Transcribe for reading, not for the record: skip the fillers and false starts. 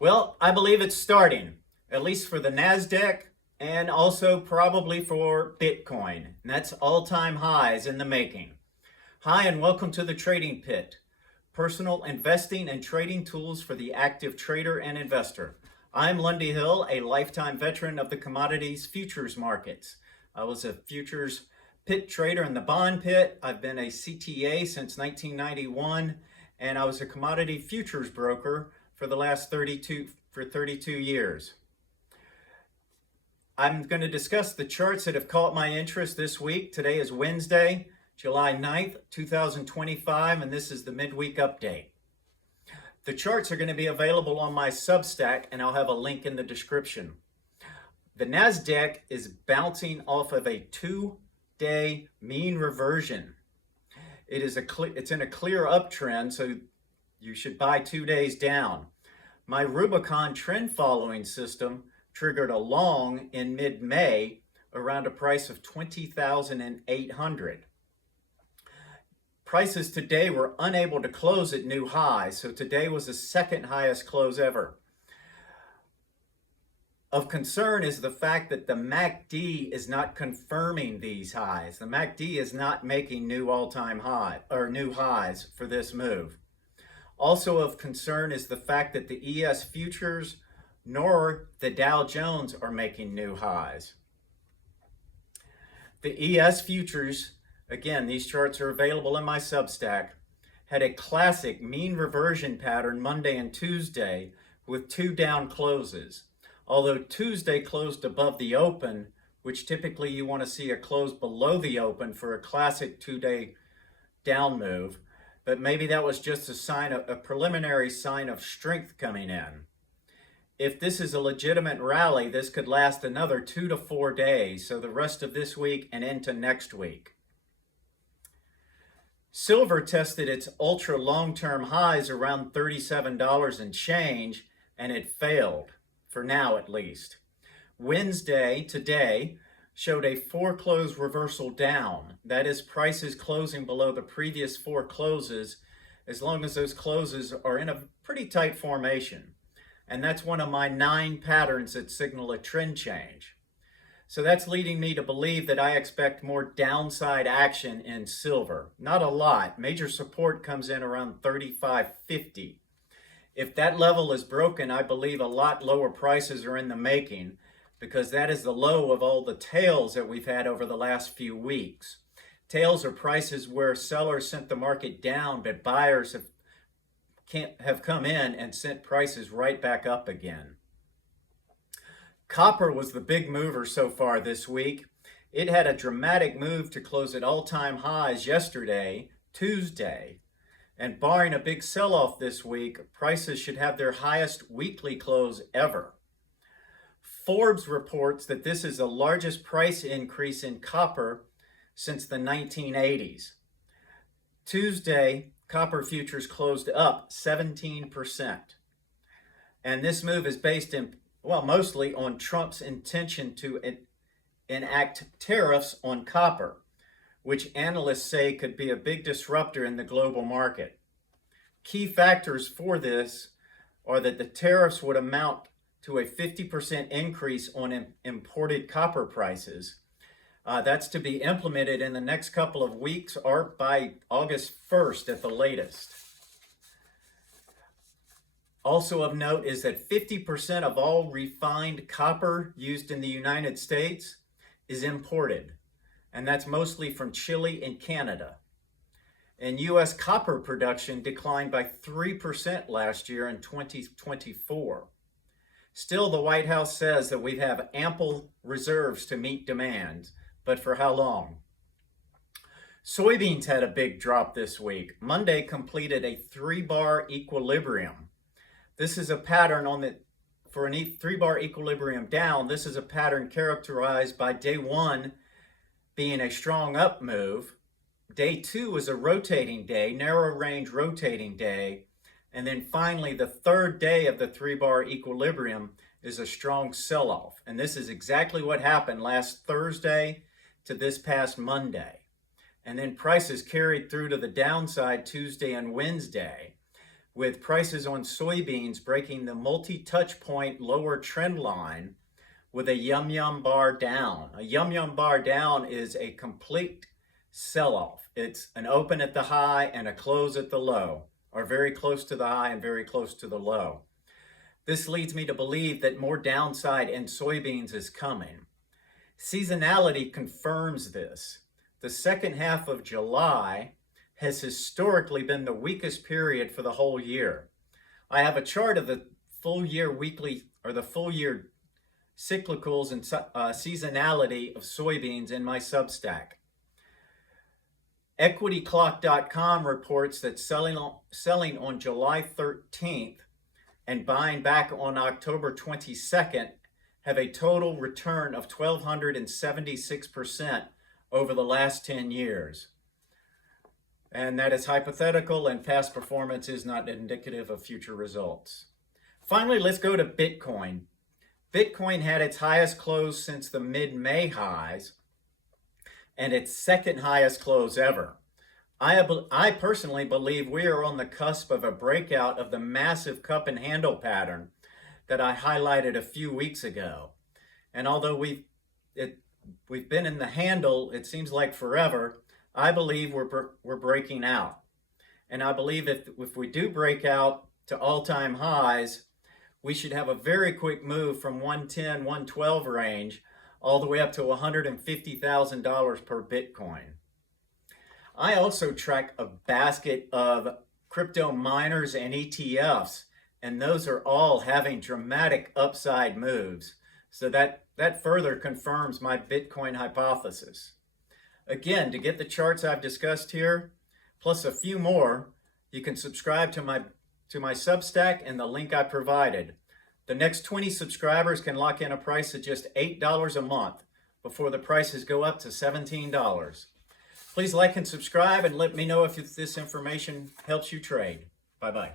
Well, I believe it's starting, at least for the NASDAQ and also probably for Bitcoin. And that's all-time highs in the making. Hi, and welcome to the Trading Pit, personal investing and trading tools for the active trader and investor. I'm Lundy Hill, a lifetime veteran of the commodities futures markets. I was a futures pit trader in the bond pit. I've been a CTA since 1991, and I was a commodity futures broker for the last 32 years. I'm going to discuss the charts that have caught my interest this week. Today is Wednesday, July 9th, 2025, and this is the midweek update. The charts are going to be available on my Substack, and I'll have a link in the description. The NASDAQ is bouncing off of a 2-day mean reversion. It's in a clear uptrend, so you should buy 2 days down. My Rubicon trend following system triggered a long in mid-May around a price of 20,800. Prices today were unable to close at new highs, so today was the second highest close ever. Of concern is the fact that the MACD is not confirming these highs. The MACD is not making new all-time high or new highs for this move. Also of concern is the fact that the ES futures nor the Dow Jones are making new highs. The ES futures, again, these charts are available in my Substack, had a classic mean reversion pattern Monday and Tuesday with 2 down closes. Although Tuesday closed above the open, which typically you want to see a close below the open for a classic 2-day down move, but maybe that was just a preliminary sign of strength coming in. If this is a legitimate rally, this could last another 2 to 4 days, so the rest of this week and into next week. Silver tested its ultra long-term highs around $37 and change, and it failed, for now at least. Wednesday, today, showed a 4-close reversal down. That is, prices closing below the previous 4 closes, as long as those closes are in a pretty tight formation. And that's one of my 9 patterns that signal a trend change. So that's leading me to believe that I expect more downside action in silver. Not a lot. Major support comes in around 35.50. If that level is broken, I believe a lot lower prices are in the making, because that is the low of all the tails that we've had over the last few weeks. Tails are prices where sellers sent the market down, but buyers have come in and sent prices right back up again. Copper was the big mover so far this week. It had a dramatic move to close at all-time highs yesterday, Tuesday. And barring a big sell-off this week, prices should have their highest weekly close ever. Forbes reports that this is the largest price increase in copper since the 1980s. Tuesday, copper futures closed up 17%. And this move is based mostly on Trump's intention to enact tariffs on copper, which analysts say could be a big disruptor in the global market. Key factors for this are that the tariffs would amount to a 50% increase on imported copper prices. That's to be implemented in the next couple of weeks or by August 1st at the latest. Also of note is that 50% of all refined copper used in the United States is imported, and that's mostly from Chile and Canada. And U.S. copper production declined by 3% last year in 2024. Still, the White House says that we have ample reserves to meet demand, but for how long? Soybeans had a big drop this week. Monday completed a 3-bar equilibrium. This is a pattern for a 3-bar equilibrium down. This is a pattern characterized by day 1 being a strong up move. Day 2 is a rotating day, narrow range rotating day. And then finally, the 3rd day of the 3-bar equilibrium is a strong sell-off. And this is exactly what happened last Thursday to this past Monday. And then prices carried through to the downside Tuesday and Wednesday. with prices on soybeans breaking the multi-touch point lower trend line with a yum-yum bar down. A yum-yum bar down is a complete sell-off. It's an open at the high and a close at the low, or very close to the high and very close to the low. This leads me to believe that more downside in soybeans is coming. Seasonality confirms this. The second half of July has historically been the weakest period for the whole year. I have a chart of the full year weekly or the full year cyclicals and seasonality of soybeans in my Substack. EquityClock.com reports that selling on July 13th and buying back on October 22nd have a total return of 1,276% over the last 10 years. And that is hypothetical, and past performance is not indicative of future results. Finally, let's go to Bitcoin. Bitcoin had its highest close since the mid-May highs and its second highest close ever. I personally believe we are on the cusp of a breakout of the massive cup and handle pattern that I highlighted a few weeks ago. And although we've been in the handle, it seems like forever, I believe we're breaking out. And I believe if we do break out to all-time highs, we should have a very quick move from 110, 112 range all the way up to $150,000 per Bitcoin. I also track a basket of crypto miners and ETFs, and those are all having dramatic upside moves. So that further confirms my Bitcoin hypothesis. Again, to get the charts I've discussed here, plus a few more, you can subscribe to my Substack and the link I provided. The next 20 subscribers can lock in a price of just $8 a month before the prices go up to $17. Please like and subscribe and let me know if this information helps you trade. Bye-bye.